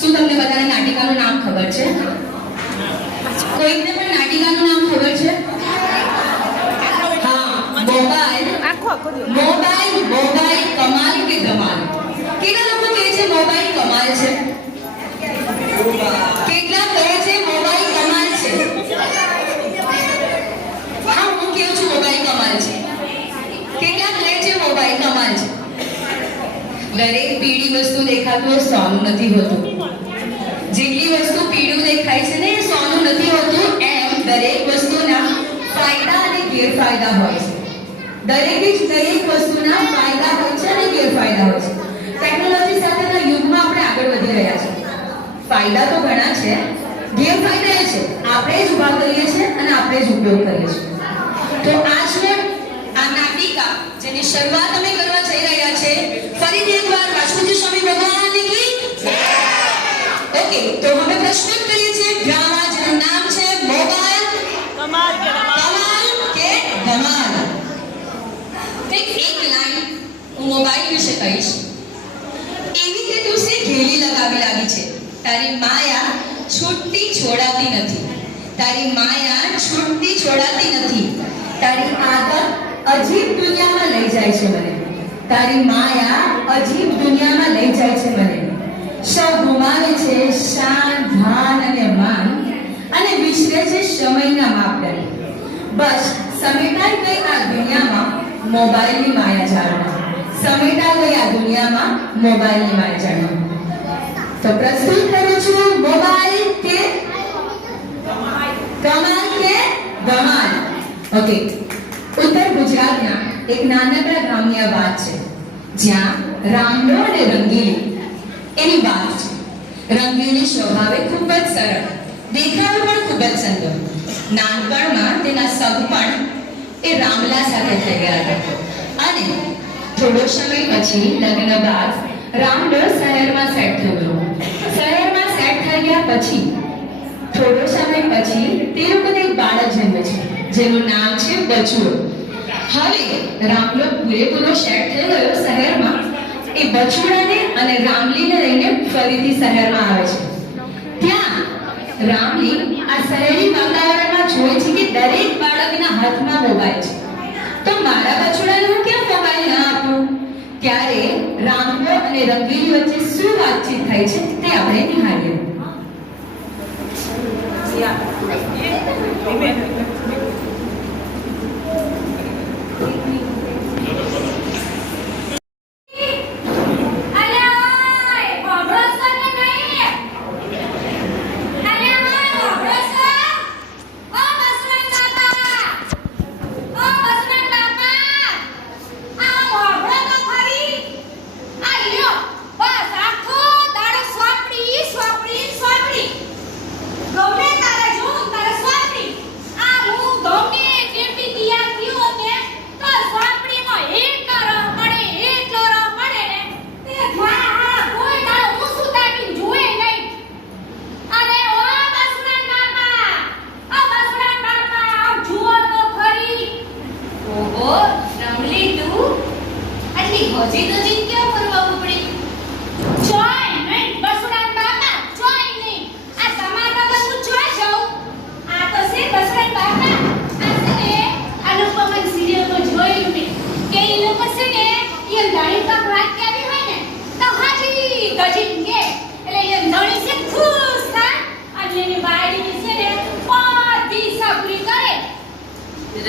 શું તમને બધાને નાટિકાનું નામ ખબર છે? કોઈને પણ નાટિકાનું નામ ખબર છે? હા, મોબાઈલ કમાલ કે ધમાલ. કેટલા લોકો કહે છે મોબાઈલ કમાલ છે? કેટલા કહે છે મોબાઈલ કમાલ છે? હા, હું કહું છું મોબાઈલ કમાલ છે. કેટલા કહે છે મોબાઈલ કમાલ છે? દરેક પીળી વસ્તુ દેખાતું એ સોનું નથી હોતું. જેટલી વસ્તુ પીળું દેખાય છે ને એ સોનું નથી હોતું. એમ દરેક વસ્તુના ફાયદા અને ગેરફાયદા હોય છે. દરેક વસ્તુના ફાયદા હોય છે અને ગેરફાયદા હોય છે. ટેકનોલોજી સાથેના યુગમાં આપણે આગળ વધી રહ્યા છીએ. ફાયદા તો ઘણા છે, ગેરફાયદા એ છે આપણે જ ઉભા કરીએ છીએ અને આપણે જ ઉપયોગ કરીએ છીએ. તો આજનો આ નાટિકા જેની શરૂઆત અમે કરવા જઈ રહ્યા છે, ફરીથી એકવાર રાષ્ટ્રપતિ સ્વામી ભગવાનની કી જય. ઓકે, તો હવે પ્રશ્ન કરીએ છીએ ડ્રામા જેનું નામ છે મોબાઈલ કમાલ કે ધમાલ. એક લાઈન હું મોબાઈલ વિશે કહીશ. એવી તે તુસે ઘેલી લગાવી લાગી છે, તારી માયા છૂટતી છોડાતી નથી. તારી માયા છૂટતી છોડાતી નથી. તારી આદત અજીબ દુનિયામાં લઈ જાય છે મને. તારી માયા અજીબ દુનિયામાં લઈ જાય છે મને. સૌ ગુમાવે છે શાન, ભાન અને માન, અને વિસરે છે સમયના માપદંડ. બસ સમેટાઈ ગઈ આ દુનિયામાં મોબાઈલની માયા જાળમાં. સમેટાઈ ગઈ આ દુનિયામાં મોબાઈલની માયા જાળમાં. તો પ્રસ્તુત કરું છું મોબાઈલ કે કમાલ કે ધમાલ. ઓકે, ઉત્તર ગુજરાતના એક નાનકડા ગામની આ વાત છે, જ્યાં રામડો અને રંગીલી એની વાત છે. રંગીલી સ્વભાવે ખૂબ જ સરળ, દેખાવ પણ ખૂબ જ સુંદર. નાનપણમાં તેના સગપણ એ રામલા સાથે થઈ ગયા હતા, અને થોડો સમય પછી લગ્ન બાદ રામડો શહેરમાં સેટ થયો. શહેરમાં સેટ થઈ ગયા પછી થોડો સમય પછી તે લોકોને એક બાળક જન્મે છે, જેનું નામ છે બચુડો. હવે રામલો પૂરેપૂરો સેટ થઈ ગયો શહેરમાં. એ બચુડાને અને રામલીને લઈને ફરીથી શહેરમાં આવે છે. ત્યાં રામલી આ શહેરી વાતાવરણમાં જોઈ છે કે દરેક બાળકના હાથમાં મોબાઈલ છે. તો મારા બચુડાને હું કેમ મોબાઈલ ના આપું? ત્યારે રામલો અને રંગીલી વચ્ચે શું વાતચીત થાય છે તે આપણે નિહાળીએ.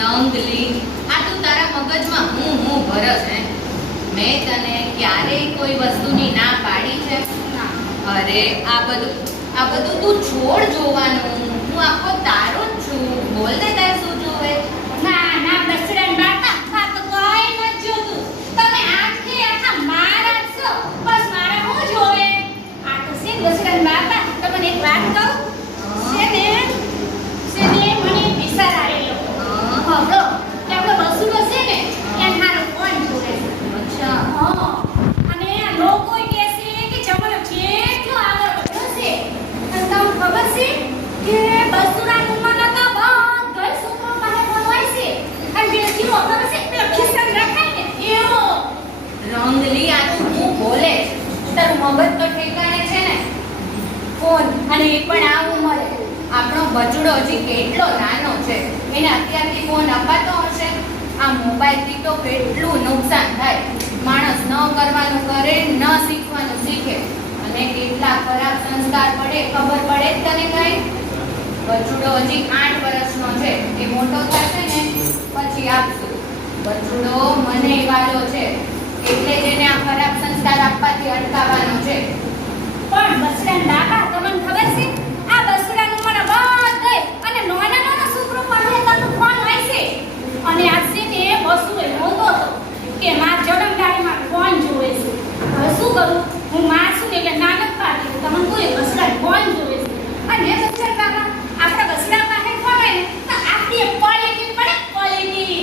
રંગલી, આ તું તારા મગજમાં હું ભરસ હે? મેં તને ક્યારેય કોઈ વસ્તુની ના પાડી છે? અરે આ બધું તું છોડ જોવાનું. હું આખો તારો જ છું. બોલ દે તારે શું જોવે? ના બસરાન બાપા, આ તો કોઈ ન જોતું. તમે આખે આખા મારા જ છો. બસ મારે હું જોવે? આ તો છે બસરાન બાપા, તમને એક વાત કહું છે ને મને વિચાર આવેલો. હબળો કે આપણો બસુડો છે ને એન હારો કોણ જોવે છે? અચ્છા. હા, અને આ લોકો કહે છે કે જમણો જેટલો આગળ વધ્યો છે, અને તમને ખબર છે કે બસુડા ઉંમરના તો બધા છોકરો ફોન અને એ પણ આ ઉંમરે. આપણો બચડો હજી કેટલો નાનો છે, એને અત્યારથી ફોન અપાતો હશે? આ મોબાઈલથી તો કેટલું નુકસાન થાય. માણસ ન કરવાનું કરે, ન શીખવાનું શીખે, અને કેટલા ખરાબ સંસ્કાર પડે ખબર પડે જ તને કઈ? બચડો હજી 8 વર્ષનો છે, એ મોટો થશે ને પછી આપશું. બચડો મને વાલો છે, એટલે જ એને આ ખરાબ સંસ્કાર આપવાથી અટકાવવાનો છે. પણ બસડાન બાપા તમને ખબર છે આ બસડાનું મને બધે અને નાના નાના છોકરો પર તને ફોન હોય છે. અને આ છે ને બસુ એ નહોતો હતો કે માર જન્મ ગાડીમાં ફોન જોવે છે. હવે શું કરું, હું માં છું ને એટલે નાનક પાડી તમને કોઈ બસડા ફોન જોવે છે. અને બસડા બાપા આપણા બસડા પાસે ફોન હોય ને તો આપણી ક્વોલિટી પડે, ક્વોલિટી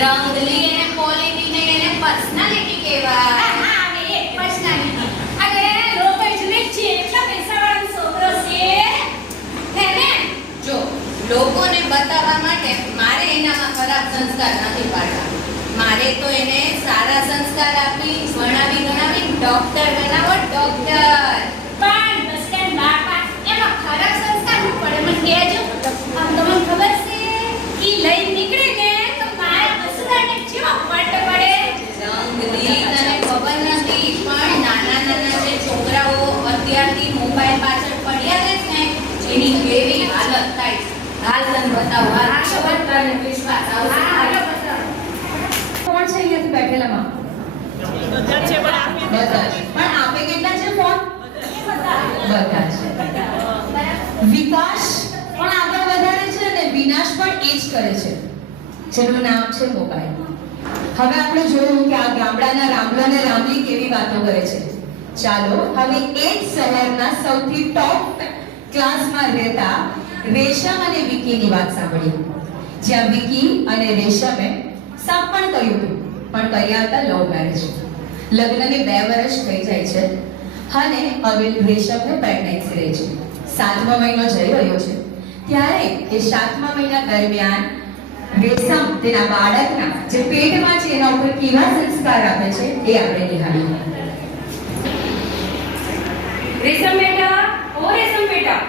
રંગલી એને ક્વોલિટી ને એને પર્સનાલિટી કહેવાય. હા હવે એ પર્સનાલિટી અને લોકો જુએ છે એટલા પૈસાવાળો છોકરો છે હે ને. જો લોકોને બતાવવા માટે મારે એનામાં ખરાબ સંસ્કાર નથી પાડવા. મારે તો એને સારા સંસ્કાર આપી ભણાવી ગણાવી ડોક્ટર બનાવો, ડોક્ટર. પણ બસડાન બાપા એમાં ખરાબ સંસ્કાર ન પડે મને કહેજો. આમ તમને ખબર છે ઈ લઈ નીકળે ને તો મારા બસડાને જેવો પટ પડે. રંગલી તને ખબર નથી, પણ નાના નાના જે છોકરાઓ અત્યારથી મોબાઈલ પાછળ પડ્યા રહે છે ને, એની કેવી હાલત થાય છે. હાલ તને બતાવો, હાલ ખબર તને વિશ્વાસ આવશે. હાલો બતાવો. કોણ છે અહીંયાથી બેઠેલામાં? બધા છે પણ આપી બધા જ. પણ આપે કેટલા છે ફોન? બધા છે. વિકાસ પણ આગળ વધારે છે અને વિનાશ પણ એ જ કરે છે, જેનું નામ છે મોબાઈલ. હવે આપણે જોયું કે આ ગામડાના રામલો અને રામલી કેવી વાતો કરે છે. ચાલો હવે એ જ શહેરના સૌથી ટોપ ક્લાસમાં રહેતા રેશમ અને વિકીની વાત સાંભળીએ. જ્યાં વિકી અને રેશમે સાપણ કર્યું હતું, પણ કર્યા હતા લવ મેરેજ. લગ્નને 2 વર્ષ થઈ જાય છે અને હવે રેશમને પ્રેગ્નન્સી રહે છે. 7મા મહિનો જઈ રહ્યો છે ત્યારે એ 7મા મહિના દરમિયાન રેશમ તેના બાળકના જે પેટમાં છે એના ઉપર કેવા સંસ્કાર આપે છે એ આપણે નિહાળીએ. રેશમ બેટા, ઓ રેશમ બેટા,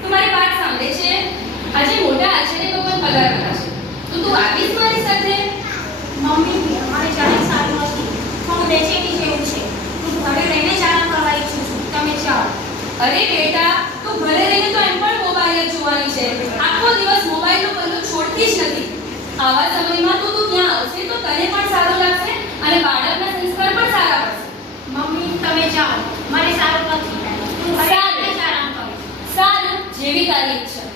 તું મારી વાત સાંભળે છે? આજે મોટા આચાર્ય ભગવાન પધારવાના છે, તો તું આવીશ મારી સાથે? મમ્મી અમારે ચાલે સારું નથી, હું બેચેની જેવું છે. હું ઘરે રહીને જ આરામ કરવા ઈચ્છું છું, તમે જાઓ. અરે બેટા, તું ઘરે રહીને તો એમ પણ મોબાઈલ જ જોવાની છે. આખો દિવસ મોબાઈલનો પલ્લો છોડતી જ નથી. આવા સમયમાં તું ત્યાં આવશે તો તને પણ સારું લાગશે અને બાળકના સંસ્કાર પણ સારા પડશે. મમ્મી તમે જાઓ, મારે સારું નથી. હું ઘરે રહીને જ આરામ કરું. સારું, જેવી તારી ઈચ્છા.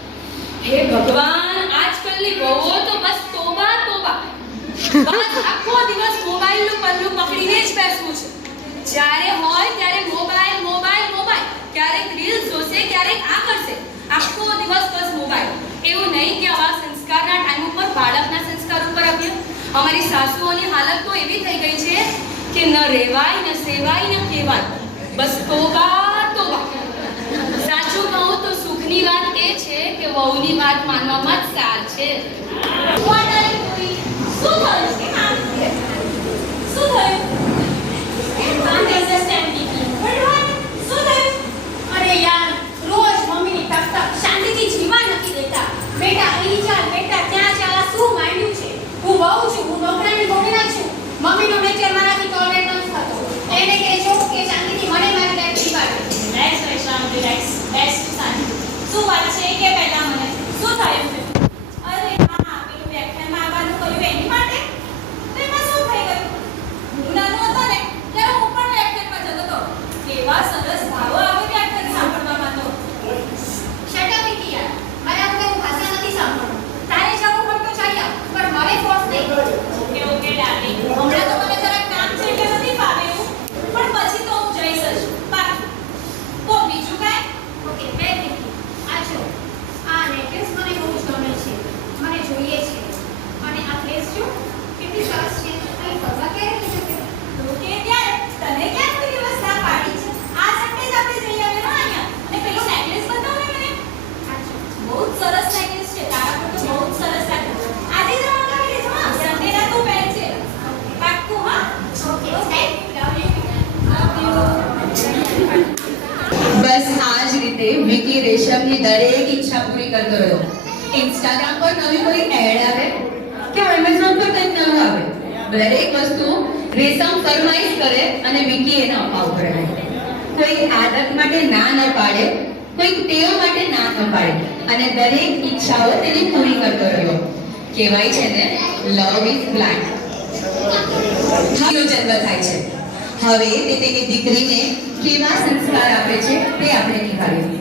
હે ભગવાન, આજકાલની વહુઓ તો બસ તોબા તોબા. બસ આખો દિવસ મોબાઈલનું પલ્લું પકડીને જ બેસવું છે. જ્યારે હોય ત્યારે મોબાઈલ મોબાઈલ મોબાઈલ. ક્યારેક રીલ્સ જોશે, ક્યારેક આ કરશે. આખો દિવસ બસ મોબાઈલ. એવું નહીં કે આવા સંસ્કારના ટાઈમ ઉપર બાળકના સંસ્કાર ઉપર આપ્યો. અમારી સાસુઓની હાલત તો એવી થઈ ગઈ છે કે ન રહેવાય, ન સેવાય, ન કહેવાય. બસ તોબા તોબા. સાચું કહું તો સુખની વાત એ છે કે વહુની વાત માનવામાં જ સાર છે. What are you doing? શું થયું છે? શું થયું? I can't understand, Vicky. But what? શું થયું? અરે યાર, રોજ મમ્મીની ટક ટક શાંતિથી જીવવા નથી દેતા. બેટા અહીં ચાલ, બેટા ત્યાં ચાલ, આ શું માંડ્યું છે? હું વહુ છું, હું નોકરાની ગોળીના છું. મમ્મીનો નેચર મારાથી ટોલરેટ નથી થતો. એને કહેજો કે શાંતિથી મને મારી લાઈફ જીવાડે. Relax Resham, relax. બેસ્ટ શાંતિ. શું વાત છે કે પહેલા મને શું થયું છે? અરે હા, પેલું વ્યાખ્યાનમાં આવવાનું કહ્યું એની માટે? તો એમાં શું થઈ ગયું? હું નાનો હતો ને ત્યારે હું પણ વ્યાખ્યાનમાં જતો હતો. રીતે વિકી રેશમની દરેક ઈચ્છા પૂરી કરતો રહ્યો. ઇન્સ્ટાગ્રામ પર નવી કોઈ એડ આવે કે એમેઝોન પર કંઈક નવું આવે, દરેક વસ્તુ રેશમ ફરમાઈશ કરે અને વિકી એને અપાવ કરે. કોઈ આદત માટે ના ન પાડે, કોઈ ટેવ માટે ના ન પાડે અને દરેક ઈચ્છાઓ તેની પૂરી કરતો રહ્યો. કહેવાય છે ને, લવ ઇઝ બ્લાઇન્ડ. જન્મ થાય છે. હવે તે તેની દીકરીને કેવા સંસ્કાર આપે છે તે આપણે નિહાળીએ.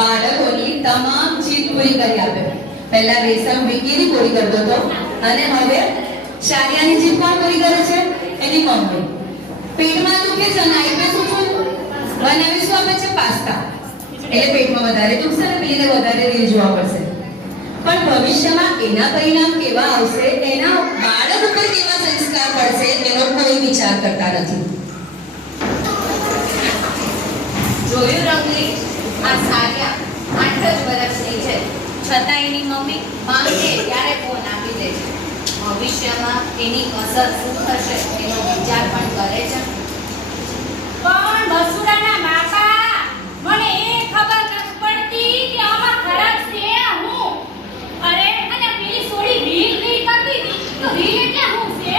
બાળકોની તમામ જીદ પૂરી કરી આપે. પહેલા રેશમ વિકીની પૂરી કરતો હતો અને હવે શારિયાની જીદ કોણ પૂરી કરે છે? એની મમ્મી. પેટમાં દુખે છે અને આઈ શું છું બનાવીશું આપે છે પાસ્તા, એટલે પેટમાં વધારે દુખશે અને પેલીને વધારે રીલ જોવા પડશે. પણ ભવિષ્યમાં એના પરિણામ કેવા આવશે, એના બાળક ઉપર કેવા સંસ્કાર પડશે, એનો કોઈ વિચાર કરતા નથી. જોયું રંગલી, આ સારિયા 8 જ વર્ષની છે, છતાં એની મમ્મી માંગે ત્યારે ફોન આપી દે છે. ભવિષ્યમાં એની અસર શું થશે એનો વિચાર પણ કરે છે. પણ બસુડાના બાપા, મને એ ખબર નથી પડતી કે આમાં ખરાબ છે હું. અરે અને પેલી સોડી રીલ કરતી હતી, તો રીલ એટલે હું છે?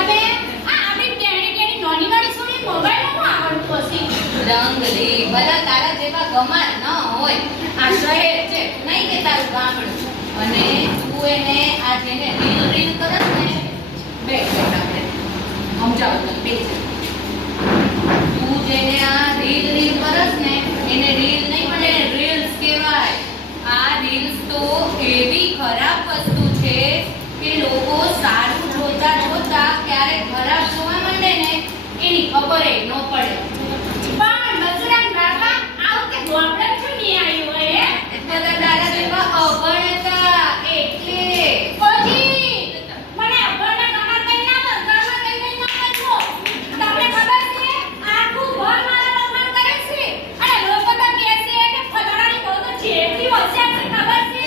અને આ આપણી ટેણી નાની સોડી મોબાઈલમાં આવડતું હશે. રંગલી, ભલા તારા જેવા ગમાર ન હોય. આ શહેર છે, નહીં કે તારું ગામડું. અને તું એને આ જેને રીલ કરસ ને, બેઠ આપણે સમજાવું તને બેઠ. તું જેને આ રીલ કરસ ને, એને રીલ નહીં પણ એને રીલ્સ કહેવાય. આ રીલ્સ તો એવી ખરાબ વસ્તુ છે કે લોકો સારું જોતા જોતા ક્યારે ખરાબ જોવા માંડે ને એની ખબર ન પડે. પણ બસુડાના બાપા આવું કે ગોપડમ છું નહીં આવ્યું હોય બધા તારા જેવા અભણ હતા એટલે. ઓજી મને અભણના કમાર કઈ ના કર, કઈ ના છો. તમને ખબર છે આખું ઘર મારા વખાણ કરે છે અને લોકો તો કહે છે કે ફલાણાની બહુ તો જેટલી હોશિયાર છે ખબર છે.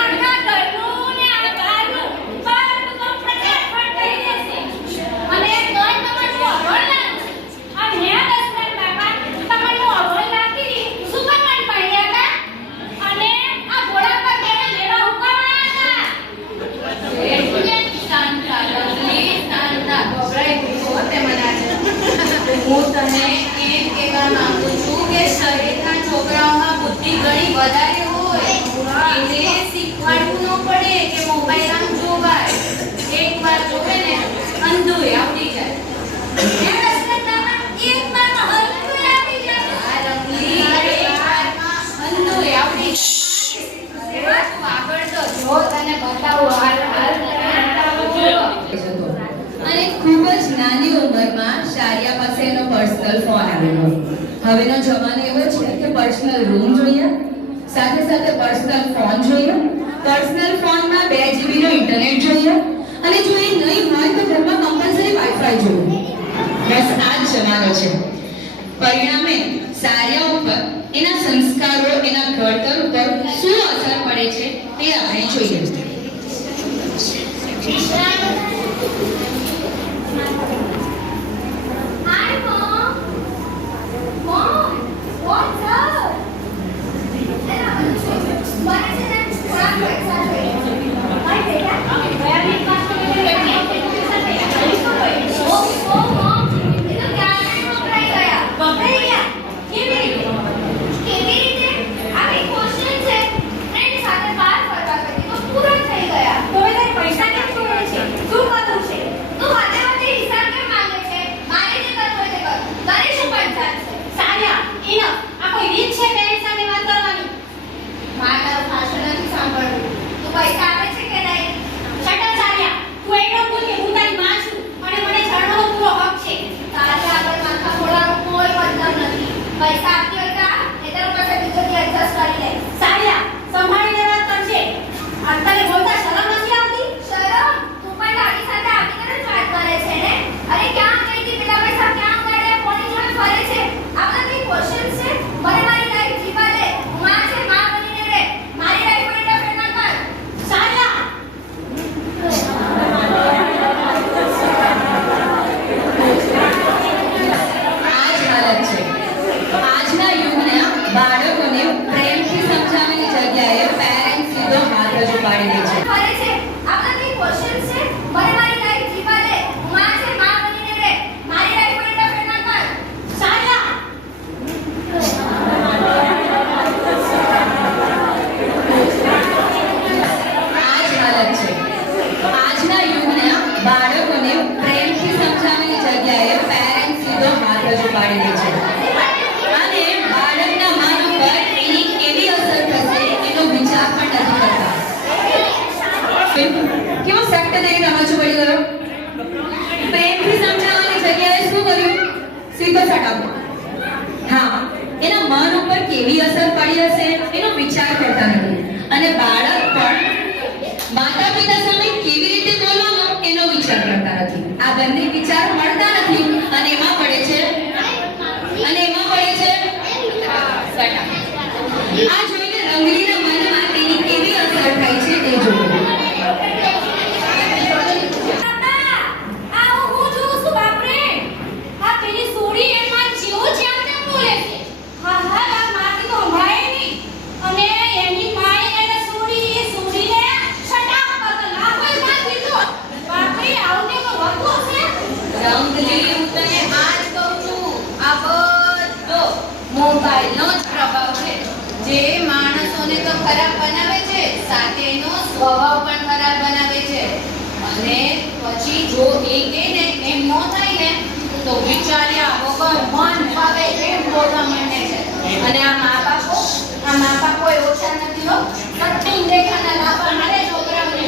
આખા ઘરનું ને આ બહારનું બધું તો ફટાફટ થઈ જશે. અને તોય તમારે શું અભણ લાગે? અને હે બસુડાના બાપા, તમને અભણ લાગી શું કામ પાડ્યા હતા? અને આ ઘોડા પર તેને લેવા હુકમ આવ્યા શાંતા રંગલી, શાંતા ગભરાઈ ગયો તે મનાશે. હું તને એમ કહેવા માંગુ છું કે શહેરના છોકરાઓમાં બુદ્ધિ ઘણી વધારે હોય. એને શીખવાડવું ન પડે કે મોબાઈલ આમ જોવાય. એકવાર જોવે ને અંધું આવડી જાય. હે બસુડાના બાપા, એક બારમાં હલકું આવી જાય. આ રંગલી એકવારમાં અંધું આવડી જાય. તું આગળ તો જો, તને બતાવું હાલ અને ખૂબ જ નાની ઉંમરમાં શારિયા પાસે એનો પર્સનલ ફોન આવેલો. હવેનો જમાનો એવો છે કે પર્સનલ રૂમ જોઈએ, સાથે સાથે પર્સનલ ફોન જોઈએ, પર્સનલ ફોનમાં 2 GB નો ઇન્ટરનેટ જોઈએ અને જો એ નહીં હોય તો ઘરમાં કમ્પલસરી વાઈફાઈ જોઈએ. બસ આ જ જમાનો છે. પરિણામે સારિયા ઉપર, એના સંસ્કારો, એના ઘડતર ઉપર શું અસર પડે છે તે આપણે જોઈએ. Hi, Mom. Mom, what's up? What is it? Hi, beta. Where are you Oh, Mom. ये तो क्या है? वपराई गया. केवी. પાડી દે છે અને બાળકના મન ઉપર એની કેવી અસર થશે એનો વિચાર પણ નથી કરતા. કેવો સખ્ત થઈ તમાચો પડી ગયો? પ્રેમથી સમજાવવાની જગ્યાએ શું કર્યું? સીધો સટાવો. હા, એના મન ઉપર કેવી અસર પડી હશે એનો વિચાર કરતા નથી અને બાળક પણ માતા પિતા સામે કેવી રીતે બોલવાનું એનો વિચાર કરતા નથી. આ બંને વિચાર મળતા નથી અને એમાં પડે છે આ જોઈને રંગલીના મનમાં તેની કેવી અસર થાય છે તે જોયું. કાકા, આ હું જોઉં છું બાપરે. આ પેલી સોડી એમાં જેવો છે આમ તેમ બોલે છે. હા હા, આ માથી તો સંભળાય નહીં. અને એની માએ એને સોડીને શટાપ કરતો લાખોય માં દીધો. બાપરે, આવું તે કોઈ હોતું હશે? રંગલી, હું તને આ જ કહું છું, આ બધો મોબાઈલનો જ પ્રભાવ છે. જે માણસોને તો ખરાબ બનાવે છે, સાથે એનો સ્વભાવ પણ ખરાબ બનાવે છે. અને પછી જો એ કે ને એમ ન થાય ને તો વિચાર્યા વગર મન ફાવે એમ બોલવા માંડે છે. અને આ મા બાપો ઓછા નથી હો. કટિંગ દેખાના લાભા મારે છોકરાઓને.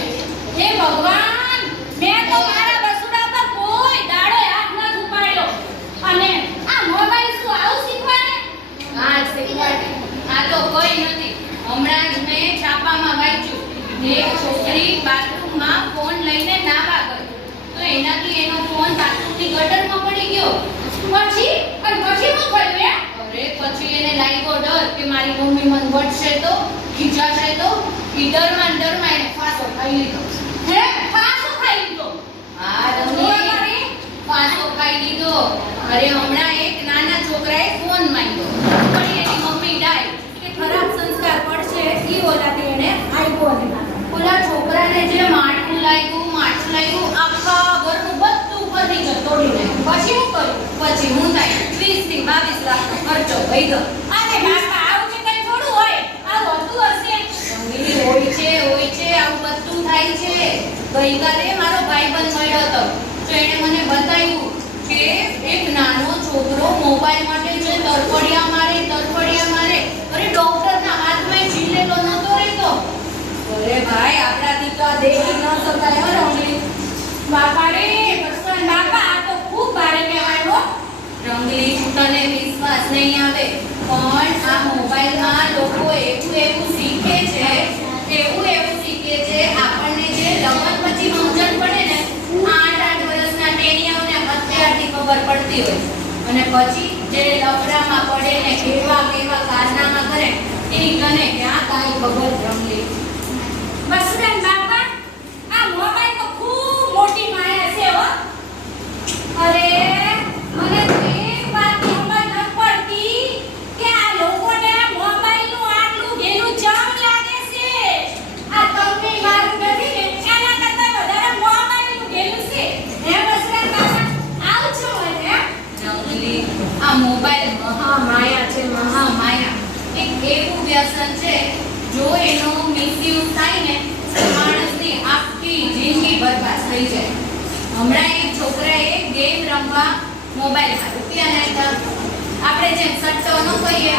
હે ભગવાન, મેં તો મારા બસુડા પર કોઈ દાડો હાથ ન ઉપાડ્યો. અને આ મોબાઈલ શું આવું શીખવાડે? આ જ શીખવાડે. આ તો કોઈ નથી. હમણાં જ મેં છાપામાં વાંચ્યું, એક છોકરી બાથરૂમમાં ફોન લઈને નાવા ગઈ તો એનાથી એનો ફોન બાથરૂમની ગટરમાં પડી ગયો. પછી શું થયું એ? અરે પછી એને લાગ્યો ડર કે મારી મમ્મી મને વટશે તો, ખીજાશે તો. ઈ ડરમાં એને ફાંસો ખાઈ લીધો. હે, પાછું ખાઈ લીધો? હા રમણી, ફાંસો ખાઈ લીધો. અરે હમણાં એક નાના છોકરાએ ફોન માંગ્યો પણ એની મમ્મી ડાય કે ખરાબ સંસ્કાર પડશે ઈ ઓલાથી એને આપ્યો નહીં. ઓલા છોકરાને જે માઠું લાગ્યું આખા ઘરનું બધું ફર્નિચર તોડી નાખ્યું. પછી શું કર્યું? પછી હું થાય 20 થી 22 લાખનો ખર્ચો થઈ ગયો. અરે બાપા, આવું કે કઈ થોડું હોય. આવું હોતું હશે. રંગીલી હોય છે આવું બધું થાય છે. ગઈકાલે મારો ભાઈબંધ મળ્યો હતો તો એણે મને બતાવ્યું કે એક નાનો છોકરો મોબાઈલ માટે જે તરફડિયા મારે. અરે ડોક્ટરના હાથમાં ઝીલેલો નતો રહેતો. અરે ભાઈ, આપણાથી તો આ દેખી ન શકાય હો રંગલી. બાપા રે, બસન બાપા, આ તો ખૂબ ભારે કહેવાય હો. રંગલી, તને વિશ્વાસ નહીં આવે પણ આ મોબાઈલમાં લોકો એવું શીખે છે આપણને જે લગ્ન પછી સમજણ પડે ને 8 વર્ષના ટેણિયાઓને અત્યારથી ખબર પડતી હોય અને પછી જે લફડામાં પડે ને કેવા કારનામા કરે એની તને ક્યાં કાંઈ ખબર રંગલી. બસન બાપા, આ મોબાઈલ તો ખૂબ મોટી માયા છે હો. અરે, મને તો એક વાતની સમજ ન પડતી કે આ લોકોને મોબાઈલનું આટલું ઘેલું જમ લાગે છે. આ તમને મારું નથી ને, એના કરતાં વધારે મોબાઈલનું ઘેલું છે. હે બસન બાપા, આવું છો મને? રંગલી, આ મોબાઈલ મહામાયા છે. એક એવું વ્યસન છે જો એનો મિસયુઝ થાય ને તો માણસની આખી જિંદગી બરબાદ થઈ જાય. હમણાં એક છોકરાએ ગેમ રમવા મોબાઈલમાં રૂપિયા નાખ્યા. આપણે જેમ સટ્ટો ન કહીએ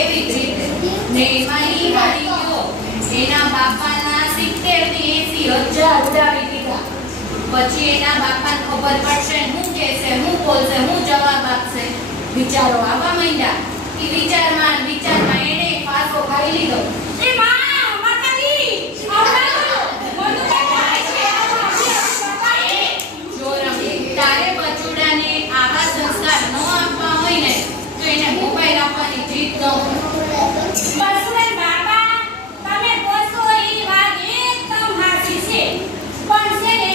એવી જ રીતે ને એમાં ઈ હારી ગયો. એના બાપાના 70 થી 80 હજાર ઉડાવી દીધા. પછી એના બાપાને ખબર પડશે, હું કહેશે, હું બોલશે, હું જવાબ આપશે. વિચારો આવવા માંડ્યા. એ વિચારમાં એને ફાંસો ખાઈ લીધો. એ માં, માતાજી, આવડા બધું કઈ થાય છે? જો રમી, તારે બચુડાને આવા સંસ્કાર ન આપવા હોય ને તો એને મોબાઈલ આપવાની જીદ ન હોય. બસુરેન બાપા, તમે કહો એ વાત એકદમ સાચી છે. પણ છે ને,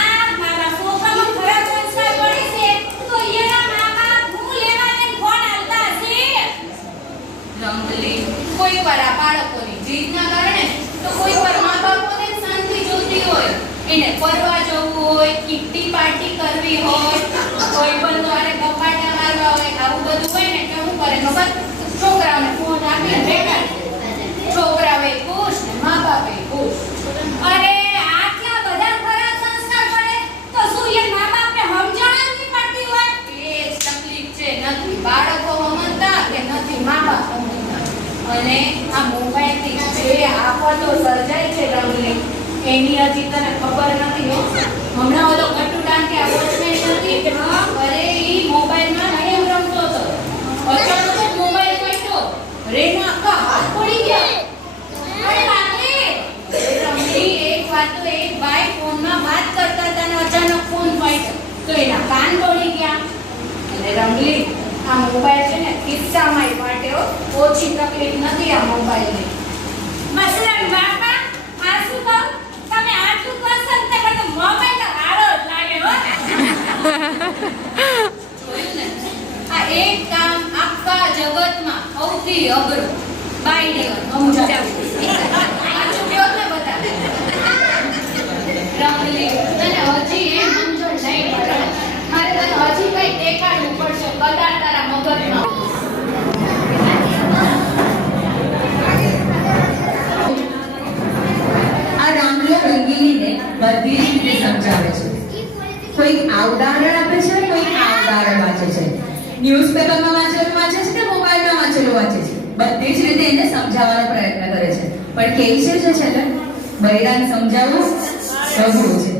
આ મારા છોકરામાં ખરાબ સંસ્કાર પડે છે તો એના મા-બાપ હું લેવાને ફોન આલતા હશે. રંગલી, કોઈ વાર આ બાળકોની જીદના કારણે તો કોઈ વાર મા બાપોને શાંતિ જોતી હોય, એને ફરવા જવું હોય, કિટ્ટી પાર્ટી કરવી હોય, કોઈ પણ દ્વારે કપાટા મારવા હોય, આવું બધું હોય ને તો શું કરે ખબર? છોકરાઓને ફોન આપીને બેઠા રહે. છોકરાઓએ ખુશ ને મા બાપે ખુશ. અરે, આટલા બધા ખરાબ સંસ્કાર પડે તો શું એ મા-બાપને સમજણ જ નહીં પડતી હોય? એ જ તકલીફ છે, નથી અને આ મોબાઈલથી જે આફતો સર્જાય છે રંગલી એની હજી તને ખબર નથી હો. હમણાં ઓલો ગટુડાન કે આ વોચમેન નથી અરે ઈ મોબાઈલમાં ગેમ રમતો હતો. અચાનક જ મોબાઈલ પડ્યો રેના આખા હાથ પડી ગયા. અરે બાપરે રંગલી એક વાત તો એક ભાઈ ફોનમાં વાત કરતા હતા ને અચાનક ફોન પડ્યો તો એના કાન પડી ગયા. અને રંગલી આ મોબાઈલ છે ને કિસ્સામાં માટે ઓછી તકલીફ નથી આ મોબાઈલની. મસરણ બાપા આ શું કહું તમે આટલું કહો તે મને મોબાઈલ તો હારો જ લાગે હો. જોયું ને આ એક કામ આખા જગતમાં સૌથી અઘરું બાઈને સમજાવવું. સાચું કહો ને બધા. રંગલી તને હજી એમ સમજણ નહીં પડે. મારે તને હજી કઈ દેખાડવું પડશે કદાચ તારા મગજમાં. આ રામલો રંગીલીને બધી જ રીતે સમજાવે છે. કોઈક આ ઉદાહરણ આપે છે, કોઈક આ ઉદાહરણ વાંચે છે, ન્યૂઝપેપરમાં વાંચેલું વાંચે છે કે મોબાઈલમાં વાંચેલું વાંચે છે. બધી જ રીતે એને સમજાવવાનો પ્રયત્ન કરે છે. પણ કેવી છે છેલ્લે બૈરાને સમજાવવું અઘરું છે.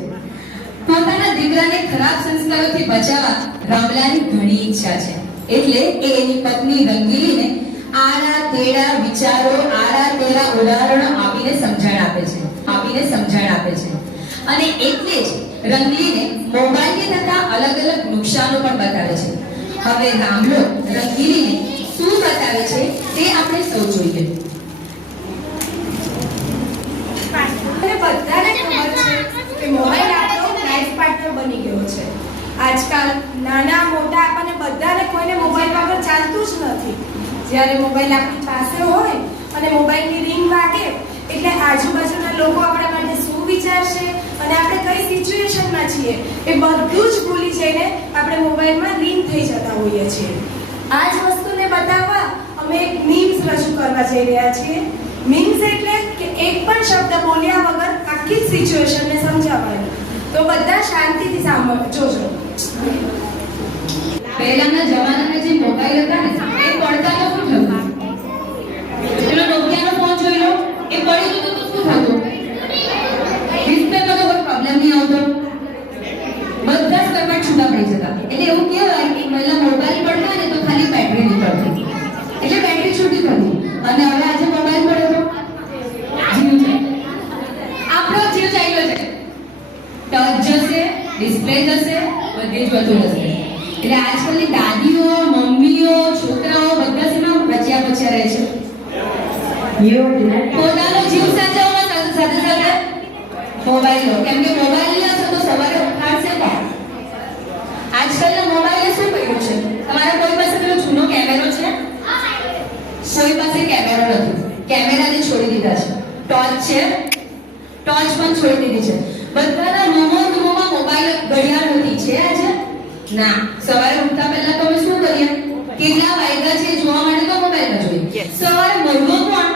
પોતાના દીકરાને ખરાબ સંસ્કારોથી બચાવવા રામલાની ઘણી ઈચ્છા છે. એટલે એ એની પત્ની રંગીલીને આડા તેડા વિચારો, આડા તેડા ઉદાહરણો આપીને સમજણ આપે છે. અને એટલે જ રંગીલીને મોબાઈલથી થતા અલગ અલગ નુકસાનો પણ બતાવે છે. હવે રામલો રંગીલીને શું બતાવે છે તે આપણે સૌ જોઈએ. અને બધાને ખબર છે કે મોબાઈલ આપણો લાઈફ પાર્ટનર બની ગયો છે. આજકાલ નાના મોટા આપણને બધાને કોઈને મોબાઈલ વગર ચાલતું જ નથી. જ્યારે મોબાઈલ આપણી પાસે હોય અને મોબાઈલની રિંગ વાગે એટલે આજુબાજુના લોકો આપણા માટે શું વિચારશે અને આપણે કઈ સિચ્યુએશનમાં છીએ એ બધું જ ભૂલી જઈને આપણે મોબાઈલમાં લીન થઈ જતા હોઈએ છીએ. આ જ વસ્તુને બતાવવા અમે એક મીમ્સ રજૂ કરવા જઈ રહ્યા છીએ. મીમ્સ એટલે કે એક પણ શબ્દ બોલ્યા વગર આખી જ સિચ્યુએશનને સમજાવવાની. તો બધા શાંતિથી જોજો. પહેલાના જમાનામાં જે મોબાઈલ હતા ને એ પડતા તો શું થતું? પેલો નોકિયાનો ફોન જોઈ લો, એ પડી જતો તો શું થતું? ડિસ્પ્લેમાં તો કોઈ પ્રોબ્લેમ નહીં આવતો. બધા જ કરંટ છૂટા પડી જતા. એટલે એવું કહેવાય કે પહેલા મોબાઈલ પડતા ને તો ખાલી બેટરી નીકળતી, એટલે બેટરી છૂટી થતી. અને હવે આજે મોબાઈલ પડે તો જીવ છે, આપણો જીવ ચાલ્યો છે. ટચ જશે, ડિસ્પ્લે જશે, બધી જ વસ્તુ જશે. એટલે આજકાલની દાદીઓ, મમ્મીઓ, છોકરાઓ બધા શેમાં બચ્યા રહે છે? પોતાનો જીવ સાચવવા સાથે સાથે મોબાઈલ લો. કેમ કે મોબાઈલ લેશો તો સવારે ઉઠાડશે કોણ? આજકાલના મોબાઈલે શું કર્યું છે? તમારા કોઈ પાસે પેલો જૂનો કેમેરો છે? કોઈ પાસે કેમેરો નથી. કેમેરાને છોડી દીધા છે. ટોર્ચ છે, ટોર્ચ પણ છોડી દીધી છે. બધાના રૂમોમાં મોબાઈલ, ઘડિયાળ હતી છે આજે? ના. સવારે ઉઠતા પહેલા તમે શું કરીએ? કેટલા વાગ્યા છે જોવા માટે તો મોબાઈલમાં જોઈએ. સવારે મળવો કોણ?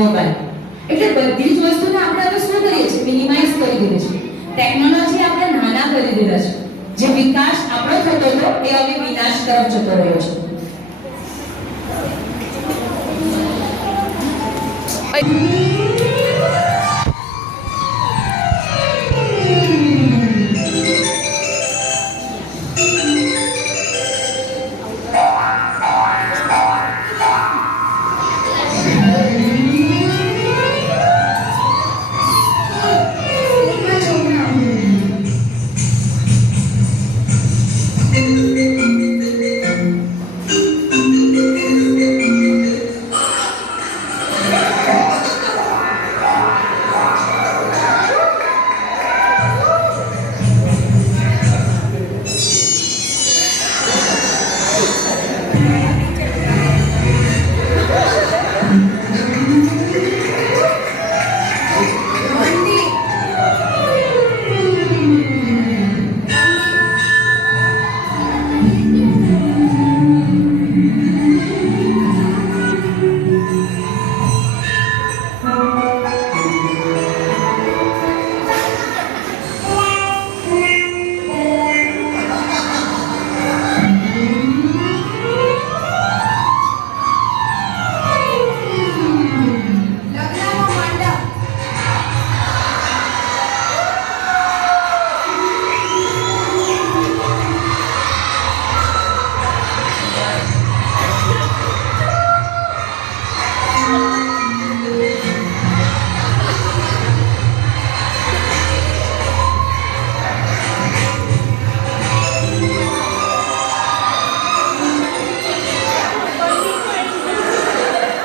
મોબાઈલ. એટલે બધી જ વસ્તુને આપણે હવે શું કરીએ છીએ? મિનિમાઇઝ કરી દીધી છે. ટેકનોલોજી આપણે નાના કરી દીધા છે. જે વિકાસ આપણો થતો હતો એ હવે વિનાશ તરફ જતો રહ્યો છે.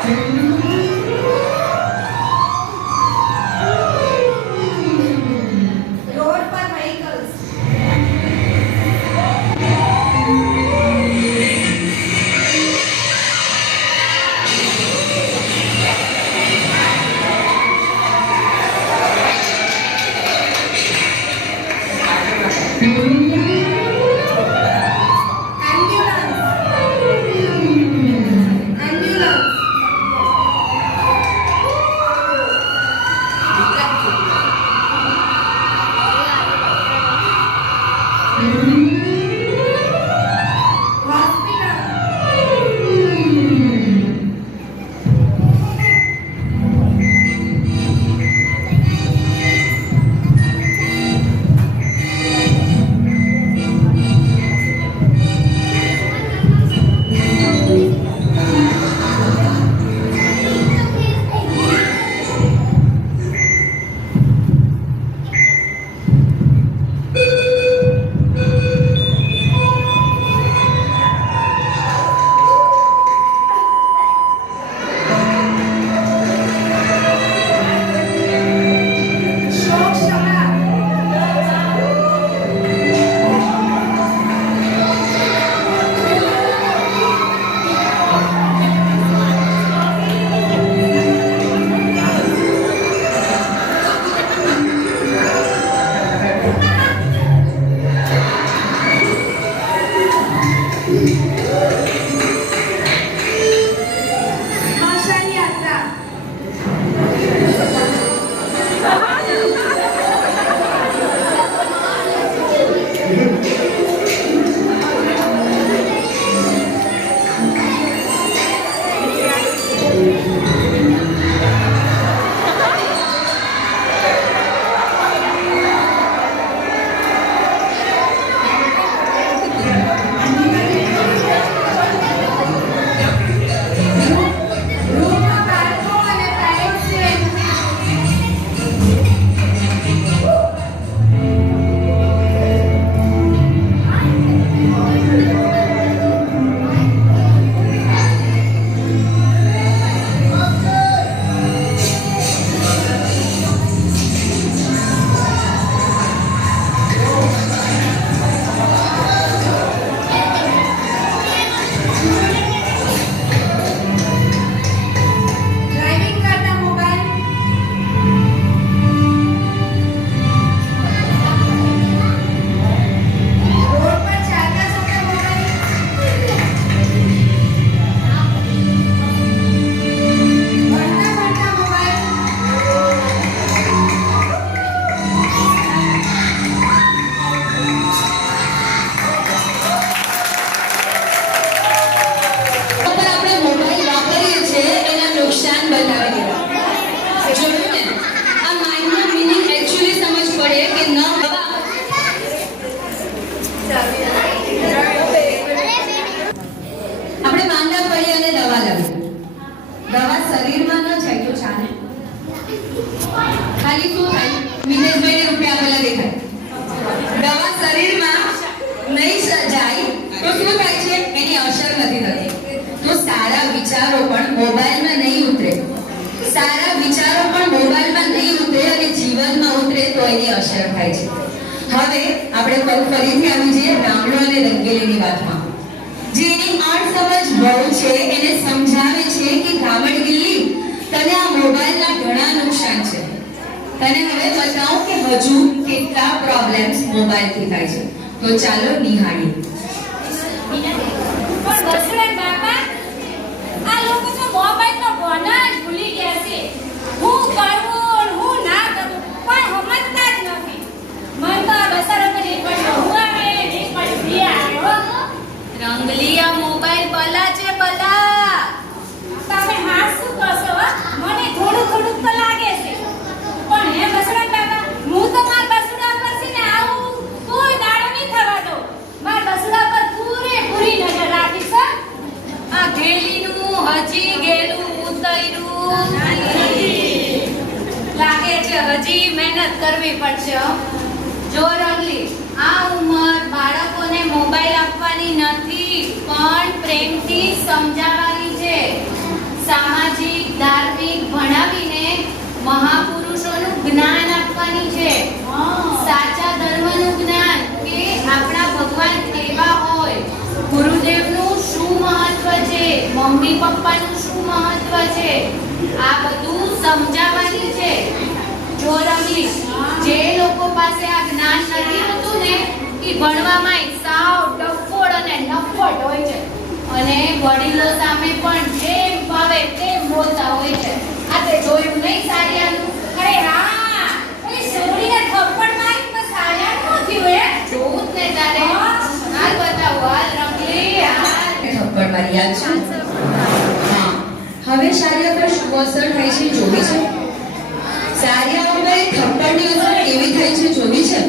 રોડ પર vehicles. Ambulance. ખાલી શું થાય? વિનેશભાઈને રૂપિયા આપેલા દેખાય. દવા શરીરમાં નહીં જાય તો શું થાય છે? એની અસર નથી થતી. તો સારા વિચારો પણ મોબાઈલમાં નહીં ઉતરે. સારા વિચારો પણ મોબાઈલમાં નહીં ઉતરે અને જીવનમાં ઉતરે તો એની અસર થાય છે. હવે આપણે ફરીથી આવી જઈએ રામલો અને રંગેલીની વાતમાં. જેની અણસમજ બહુ છે એને સમજાવે છે કે ગામડ ગિલ્લી તને આ મોબાઈલના ઘણા નુકસાન છે. તને હવે બતાવું કે હજુ કેટલા પ્રોબ્લેમ્સ મોબાઈલથી થાય છે. તો ચાલો નિહાળીએ. પણ વસુરાજ બાપા, આ લોકો તો મોબાઈલનો ભોના જ ભૂલી ગયા છે. હું કરવું ને હું ના કરું પણ સમજતા જ નથી. મન તો આ બસારો પર એક વાર હું આવે ને એક વાર ભી આવે હો. રંગલીયા મોબાઈલ ભલા છે ભલા. તમે હા શું કહો હો? મને થોડું થોડું તો લાગે છે. પણ હે વસુરાજ બાપા, હું તો માર બસુરા પર છે ને આવું કોઈ દાડો નહીં થવા દઉં. માર બસુરા પર પૂરેપૂરી નજર રાખીશ હો. આ ઘેલીનું હજી ગેલું ઉતર્યું લાગે છે. હજી મહેનત કરવી પડશે હો. જો રંગલી, આ ઉંમર બાળકોને મોબાઈલ આપવાની નથી પણ પ્રેમથી સમજાવવાની છે. સામાજિક મહાપુરુષોનું જ્ઞાન આપવાની છે. સાચા ધર્મનું જ્ઞાન કે આપણા ભગવાન કેવા હોય, ગુરુદેવનું શું મહત્વ છે, મમ્મી પપ્પાનું શું મહત્વ છે, આ બધું સમજાવવાની છે. જો રમેશ, જે લોકો પાસે આ જ્ઞાન નથી હોતું ને, એ ભણવામાં સાવ ડફોડ અને નફ્ફટ હોય છે અને વડીલો સામે પણ જેમ ભાવે તેમ બોલતા હોય છે. આ તે જોયું નહીં સારિયાનું? અરે હા, ઓલી છોકરીને થપ્પડ મારી પણ સારિયાનું ન થયું હે? જોવું જ ને તારે. હાલ બતાવો, હાલ રમલી, હાલ. થપ્પડ મારી યાદ છે? હા. હવે સારિયા પર શું અસર થાય છે જોવી છે? સારિયા ઉપર થપ્પડની અસર કેવી થાય છે જોવી છે?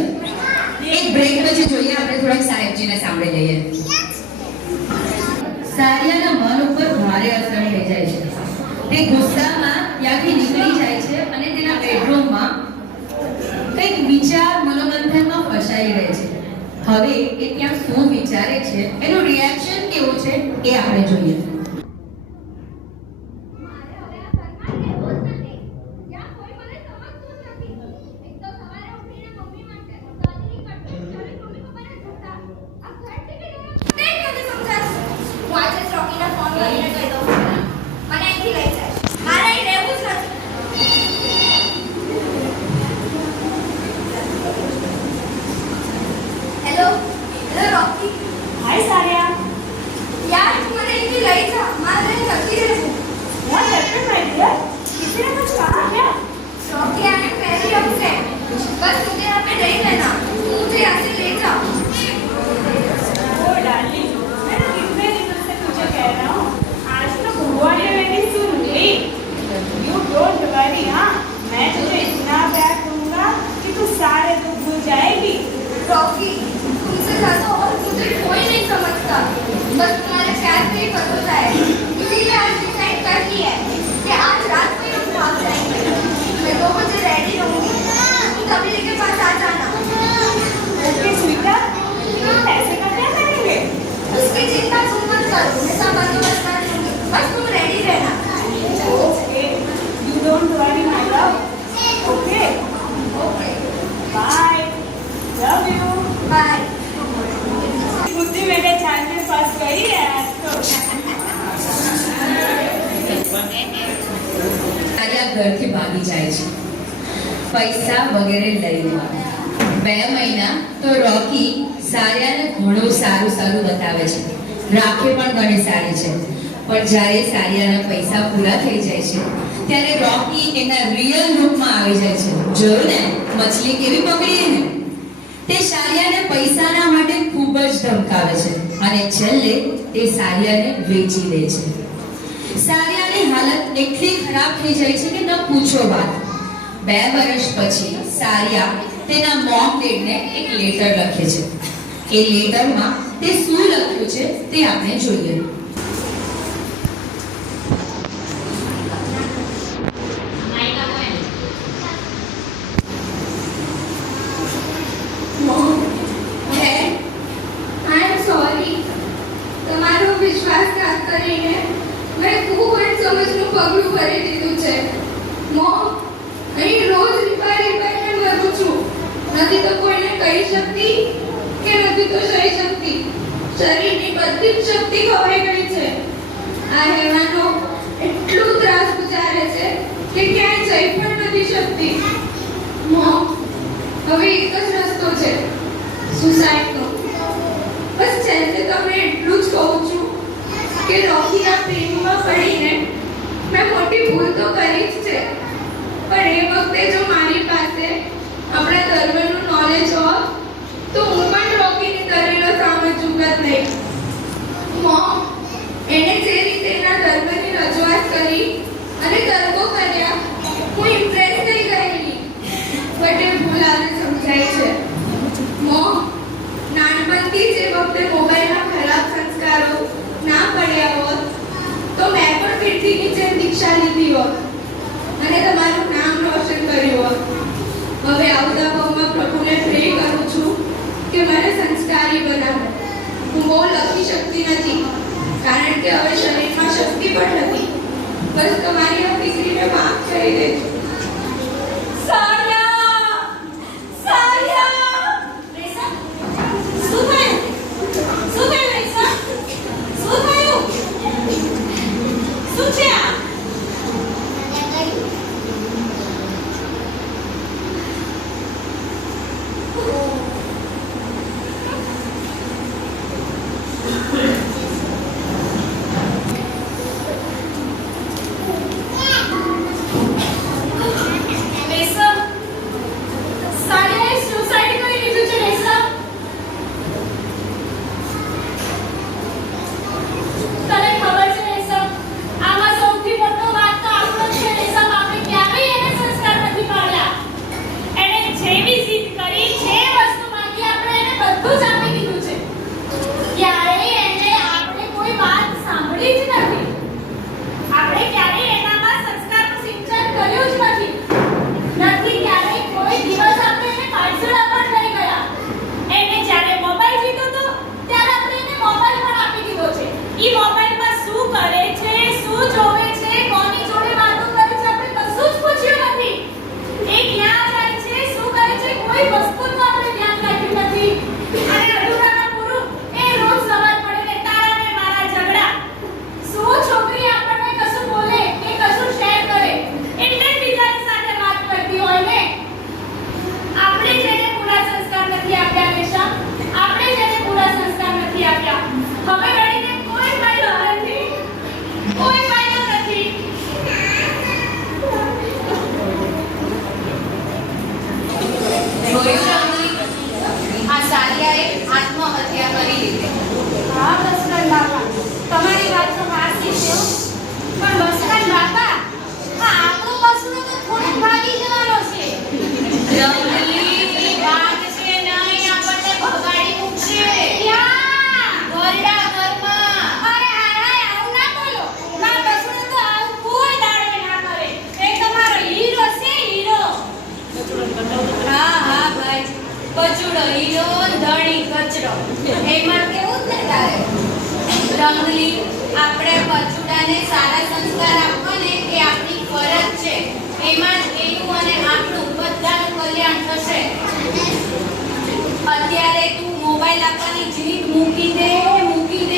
એક બ્રેક પછી જોઈએ, આપણે થોડાક સાહેબજીને સાંભળી લઈએ. સારિયાના મન ઉપર ભારે અસર થઈ જાય છે. તે ગુસ્સામાં ત્યાંથી નીકળી જાય છે અને તેના બેડરૂમમાં કંઈક વિચાર મનોમંથનમાં ફસાઈ રહે છે. હવે એ ત્યાં શું વિચારે છે, એનું રિએક્શન કેવું છે એ આપણે જોઈએ. હું આજે જ રોકીને ફોન કરીને કહી દઉં છું. મને અહીંથી લઈ જાય. મારે અહીં રહેવું જ નથી. હેલો રોકી. हाय सारिया, યાર તું મને અહીંથી લઈ જા. મારે અહીં જતી રહેવું. what happened my dear? किसी ने कुछ कहा क्या? रोकी, आई एम वेरी अपसेट. बस मुझे यहाँ पे नहीं रहना. तू मुझे यहाँ से ले जा. Oh darling, मैं तो कितने दिनों से तुझे कह रहा हूँ, आज तो बुआ ने मेरी सुन ली. You don't worry, हाँ, मैं तुझे इतना प्यार दूंगा कि तू सारे दुख भूल जाएगी. रॉकी, तुमसे ज्यादा और मुझे कोई नहीं समझता. बस तुम्हारे प्यार पे ही भरोसा है. इसीलिए आज डिसाइड कर लिया है कि आज रात को ही हम भाग जाएंगे. मैं 2 बजे रेडी रहूंगी. तुम तबीली के पास आ जाना. Okay स्वीटा, तुम पैसे का क्या करेंगे? उसकी चिंता तुम मत करो. मैं सब बंदोबस्त कर लूंगी. बस तुम रेडी रहना. Okay, you don't worry my love. Okay, okay, bye. Love you. Bye. बुद्धि मेरे चाल में फंस गई है आज तो. સારિયા ઘરથી ભાગી જાય છે, પૈસા વગેરે લઈને. 2 મહિના તો રોકી સારિયાને ઘણું સારું બતાવે છે, રાખે પણ ઘણી સારી છે. પણ જ્યારે સારિયાના પૈસા પૂરા થઈ જાય છે ત્યારે રોકી એના રિયલ રૂપમાં આવી જાય છે. જોયું ને, મછલી કેવી પકડી ને? તે સારિયાને પૈસાના માટે ખૂબ જ ધમકાવે છે અને છેલ્લે તે સારિયાને વેચી દે છે. સારિયાની હાલત એટલી ખરાબ થઈ જાય છે કે ન પૂછો વાત. 2 વર્ષ પછી સારિયા તેના મોમ ડેડને એક લેટર લખે છે. એ લેટરમાં તે શું લખ્યું છે તે આપણે જોઈએ. I am sorry. તમારો વિશ્વાસઘાત કરીને મેં ખૂબ જ સમજનું પગલું ભરી દીધું છે. મોમ, અહીં રોજ રીપાઈને મરું છું. નથી તો કોઈને કહી શકતી કે નથી તો સહી શકતી. શરીરની બધી જ શક્તિ ખવાઈ ગઈ છે. આ હેવાનો એટલું ત્રાસ ગુજારે છે કે ક્યાંય જઈ પણ નથી શકતી. મોમ, હવે એક જ રસ્તો છે, સુસાઇડનો. બસ છેલ્લે તમને એટલું જ કહું છું કે રોકીના પ્રેમમાં પડીને મેં મોટી ભૂલ તો કરી જ છે. પણ એ વખતે જો મારી પાસે આપણા ધર્મનું નોલેજ હોત તો હું પણ રોકીની દલીલો સામે ઝૂકત નહીં. મોમ, એણે જે રીતે એના ધર્મની રજૂઆત કરી અને તર્કો કર્યા, હું ઇમ્પ્રેસ થઈ ગયેલી. બટ એ ભૂલ આજે સમજાય છે. મોમ, નાનપણથી જે વખતે મોબાઈલના ખરાબ સંસ્કારો ના પડ્યા હોત તો મેં પણ પીઠીની જેમ દીક્ષા લીધી હોત અને તમારું નામ રોશન કર્યું હોત. હવે આવતા ભાવમાં પ્રભુને પ્રે કરું છું કે મને સંસ્કારી બનાવો. હું બહુ લખી શકતી નથી કારણ કે હવે શરીરમાં શક્તિ પણ નથી. બસ તમારી આ દીકરીને માફ કરી દેજો. કરતી જ નથી. આપણે ક્યારેય એનામાં સંસ્કારનું સિંચન કર્યું જ નથી. ક્યારેય કોઈ દિવસ આપણે એને પાઠશાળા પણ લઈ ગયા. એને જ્યારે મોબાઈલ લીધો તો ત્યારે આપણે એને મોબાઈલ પણ આપી દીધો છે. ઈ મોબાઈલમાં શું કરે છે, શું જોવે છે, કોની જોડે વાતો કરે છે, આપણે કશું જ પૂછ્યું નથી. એ ક્યાં જાય છે, શું કરે છે, કોઈ વસ્તુનું આપણે ધ્યાન રાખ્યું નથી. અને અધૂરામાં પૂરું એ રોજ સવાર પડે ને તારા ને મારા ઝઘડા. શું છોકરી આપણને કશું બોલે કે કશું શેર કરે એટલે બીજાની સાથે વાત કરતી હોય ને. આપણે જેને પૂરા સંસ્કાર નથી આપ્યા રેશમ, આપણે જેને પૂરા સંસ્કાર નથી આપ્યા, હવે રડીને કોઈ ફાયદો નથી, કોઈ ફાયદો નથી. જોયું રમણી? આ સાલિયાએ આત્મહત્યા કરી લીધી. હા બસરાજ બાપા, તમારી વાત તો સાચી છે હો. પણ બસરાજ બાપા, આ આપણો બસરો તો થોડું ભાગી જવાનો છે. રમણીની વાત છે નહીં, આપણને ભગાડી મૂકશે. ક્યાં? ઘરડા ઘરમાં. અરે હાય આવું ના બોલો. મારો બસરો તો આવું કોઈ દાડો ના કરે. એ તમારો હીરો છે, હીરો. હા હા ભાઈ, બચુડો હીરો, ધણી કચરો. એમાં કેવું જ ને તારે? રંગલી, આપણે બચુડાને સારા સંસ્કાર આપવાને એ આપણી ફરજ છે. એમાં જ એનું અને આપણું બધાનું કલ્યાણ થશે. અત્યારે તું મોબાઈલ આપવાની જીદ મૂકી દે,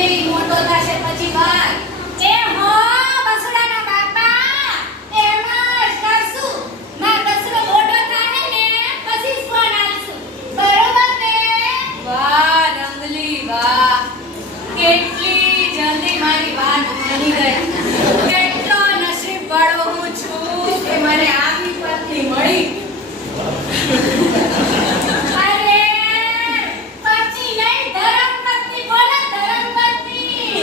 ઈ મોટો થશે પછી બહાર. એ હો બસડાના બાપા, એમ જ કરશું. મારો બસડો મોટો થાય ને પછી જ ફોન આલશું. બરોબર ને? વાહ રંગલી વાહ, કેટલી જલ્દી મારી વાત માની ગયા. કેટલો નસીબ વાળો હું છું કે મને આવી પત્ની મળી. અરે પત્ની નહીં, ધર્મપત્ની બોલો, ધર્મપત્ની.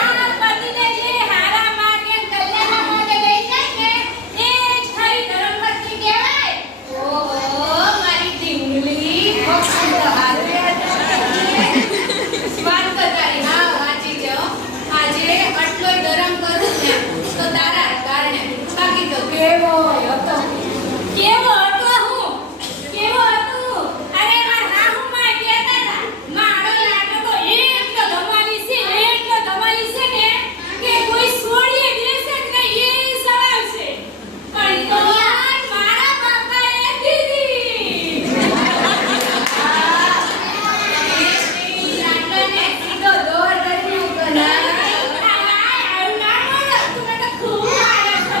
આ પતિને જે હારા માર્ગે કલ્યાણના માર્ગે લઈ જાય ને એ જ ખરી ધર્મપત્ની કહેવાય. ઓહો મારી ઢીંગલી, પસંદ હારે વાત તો તારી હા વાંચી છે હો. આજે આટલોય ધરમ કરું ને તો તારા કારણે, બાકી તો કેવો હતો. કેવો હતો હું? કેવો હતું? અરે મારા હાહુમાં કહેતા હતા, મારો લાડો તો એટલો ધમાલી છે ને કે કોઈ છોડીએ દેશે જ નહીં, એ સવાલ છે. પણ તો મારા બાપાએ દીધી. લાડલાને સીધો દોર કરી બનાવી. આવું ના બોલો, તું મને ખૂબ મારે છો.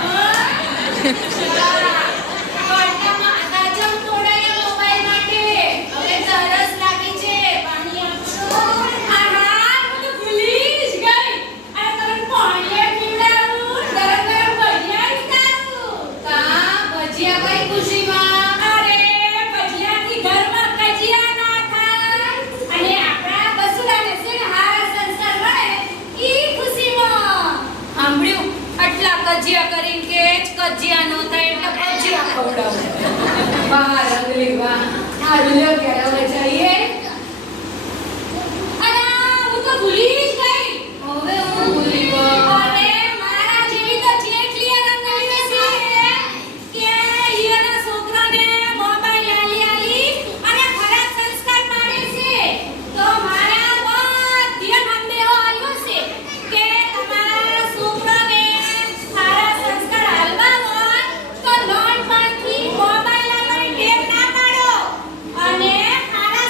કોર્ટમાં આદાજમ તોડાયા મોબાઈલ માટે. હવે તરસ લાગી છે, પાણી આપશો? આહા, હું તો ભૂલી જ ગઈ. આ તમને પાણી પીવડાવું, ગરમ ગરમ ભજીયા ઉતારું. કા ભજીયા કઈ ખુશીમાં? અરે ભજીયાથી ઘરમાં કજિયા ના થાય અને આપણા બસુડાને છે ને હારા સંસ્કાર મળે ઈ ખુશીમાં. સાંભળ્યું? આટલા કજિયા કરીને કે જ કજિયા નો થાય એટલે ભજીયા ખવડાવું. વાહ રંગલી વાહ, હારું લ્યો ત્યારે હવે જઈએ. અરે હું તો ભૂલી જ ગઈ. હવે હું ભૂલી ગયો. અરે મારા જેવી તો જેટલી રંગલી છે કે ઈયાના છોકરાને મોબાઈલ આલી અને ખરાબ સંસ્કાર પાડે છે. તો મારા બધી મંદેઓ આવ્યો છે કે તમારા છોકરાને સારા સંસ્કાર આલવા હોય તો નાનપણથી મોબાઈલ આલવાની ટેવ ના પાડો અને સારા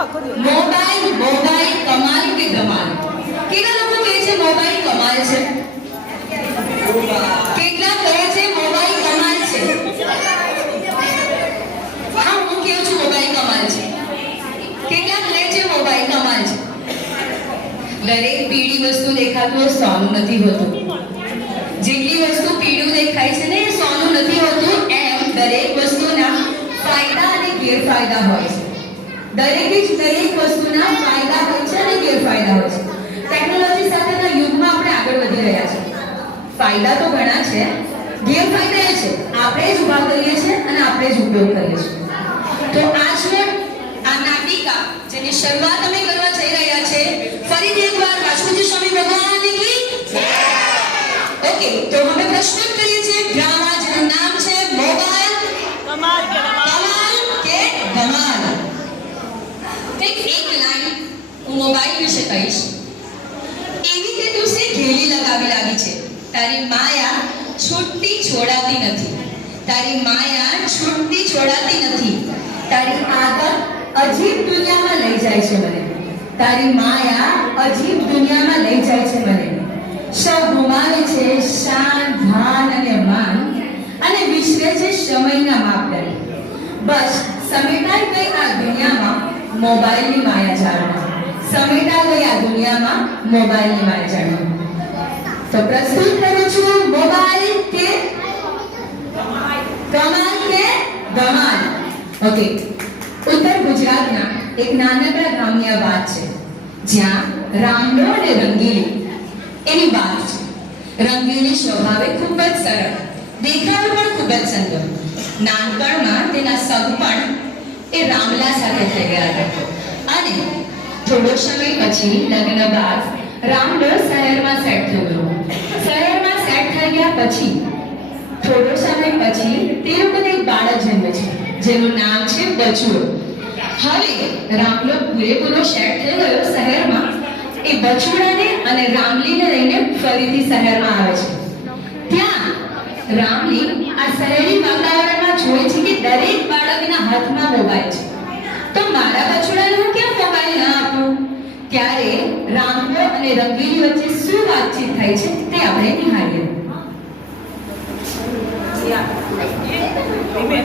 આખો દિવસ મોબાઈલ મોબાઈલ કમાલ કે ધમાલ? કેટલા લોકો કહે છે મોબાઈલ કમાલ છે? કેટલા કહે છે મોબાઈલ કમાલ છે? હા, હું કહું છું મોબાઈલ કમાલ છે. કેટલા કહે છે મોબાઈલ કમાલ છે? દરેક પીળી વસ્તુ દેખાતું હોય સોનું નથી હોતું. જેટલી વસ્તુ પીળું દેખાય છે ને એ સોનું નથી હોતું. એમ દરેક વસ્તુના ફાયદા અને ગેરફાયદા હોય છે. દરેક વસ્તુના ફાયદા હોય છે અને ગેરફાયદા હોય છે. ટેકનોલોજી સાથેના યુગમાં આપણે આગળ વધી રહ્યા છીએ. ફાયદા તો ઘણા છે, ગેરફાયદા એ છે આપણે જ ઊભા કરીએ છીએ અને આપણે જ ઉપયોગ કરીએ છીએ. તો આજનો આ નાટિકા જેની શરૂઆત અમે કરવા જઈ રહ્યા છે, ફરીથી એકવાર રાજપૂતી સ્વામી ભગવાનની કી જય. ઓકે, તો હવે પ્રશ્ન કરીએ છીએ ડ્રામા જેનું નામ છે મોબાઈલ કમાલ કે ધમાલ? કમાલ કે ધમાલ. એક લાઈન હું મોબાઈલ વિશે કહીશ. એવી તે દિવસે ઘેલી લાગી છે, તારી માયા છૂટતી છોડાતી નથી. તારી માયા છૂટતી છોડાતી નથી. તારી આદત અજીબ દુનિયામાં લઈ જાય છે મને. તારી માયા અજીબ દુનિયામાં લઈ જાય છે મને. સૌ ગુમાવે છે શાન ભાન અને માન અને વિસરે છે સમયના માપદંડ. બસ સમેટાઈ ગઈ આ દુનિયામાં મોબાઈલની માયા જાળમાં. સમેટા ગઈ આ દુનિયામાં મોબાઈલની માયા જાળમાં. તો પ્રસ્તુત કરું છું મોબાઈલ કે કમાલ કે ધમાલ. ઓકે, ઉત્તર ગુજરાતના એક નાનકડા ગામની આ વાત છે, જ્યાં રામડો અને રંગીલી એની વાત છે. રંગીલી સ્વભાવે ખૂબ જ સરળ, દેખાવ પણ ખૂબ જ સુંદર. નાનપણમાં તેના સગપણ એ રામલા સાથે થઈ ગયા હતા અને થોડો સમય પછી લગ્ન બાદ રામડો શહેરમાં સેટ થઈ ગયો. શહેરમાં સેટ થઈ ગયા પછી થોડો સમય પછી તે લોકોને એક બાળક જન્મે છે જેનું નામ છે બચુડો. હવે રામડો પૂરેપૂરો સેટ થઈ ગયો શહેરમાં. એ બચુડાને અને રામલીને લઈને ફરીથી શહેરમાં આવે છે. ત્યાં રામલી આ શહેરી વાતાવરણમાં જોઈ છે કે દરેક બાળકના હાથમાં મોબાઈલ છે. તો મારા બચુડાને હું કેમ મોબાઈલ ના આપું? ત્યારે રામડો અને રંગીલી વચ્ચે શું વાતચીત થાય છે તે આપણે નિહાળીએ. ધીમે